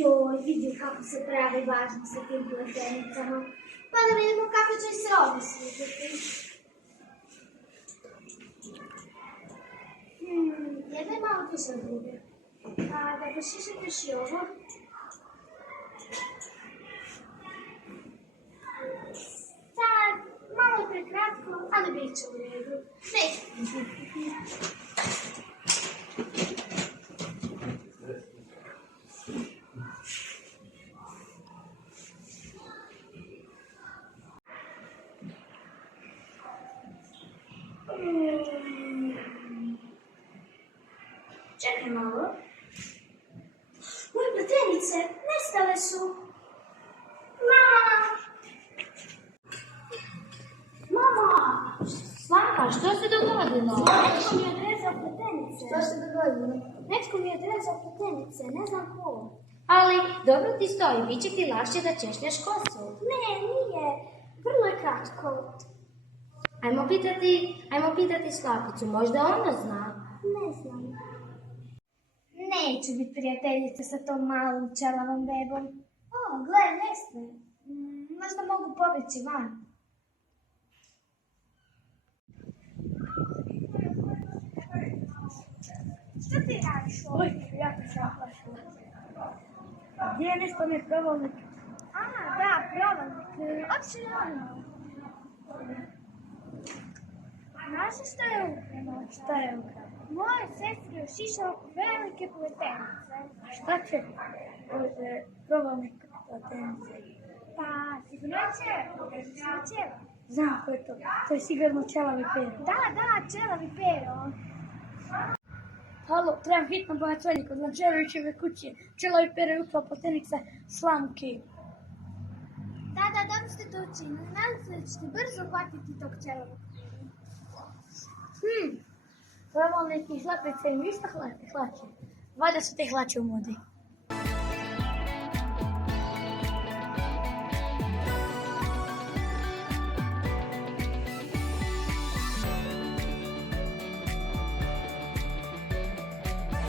Joj, vidi kako se pravi važno sa tim pletenicama. Pa da vidimo kako će se ovdje svidjeti. Jedna je malo više od druge. A da pošišati još i ovo. Sad, malo prekratko, ali bit će u redu. Nećete. Čekaj malo. Moje pletenice nestale su. Mama! Mama! Slavka, što se dogodilo? Netko mi je odrezao pletenice. Što se dogodilo? Netko mi je odrezao pletenice, ne znam ko. Ali, dobro ti stoji, bit će ti lakše da češljaš kosu. Ne, nije. Vrlo je kratko. Ajmo pitati Slavicu, možda ona zna. Ne znam. Neću biti prijateljica sa tom malom čelavom bebom. O, gle, jeste. Možda mogu pobjeći van. Što ti radiš ovdje? Oj, jako sam plašila. Gdje je nešto ne provalnik? A, da, provalnik. Otišli ono. Znaš što je ukrao? Šta je ukrao? Moje sestri ušišao velike pletenice. Šta će provalnik pletenice? Pa, sigurno će. Sigurno će. Znam ko je to. To je sigurno ćelavi pero. Da, čelavi pero. Halo, trebam hitno bojacovanje kod Lančerovićeve kuće. Ćelavi pero je ukrao pletenica Slamke. Da, dobro ste to učinili. Nadam se da ćete brzo hvatiti tog ćelavog. Provalnik i hlapice im ništa hlače. Valjda su te hlače u modi.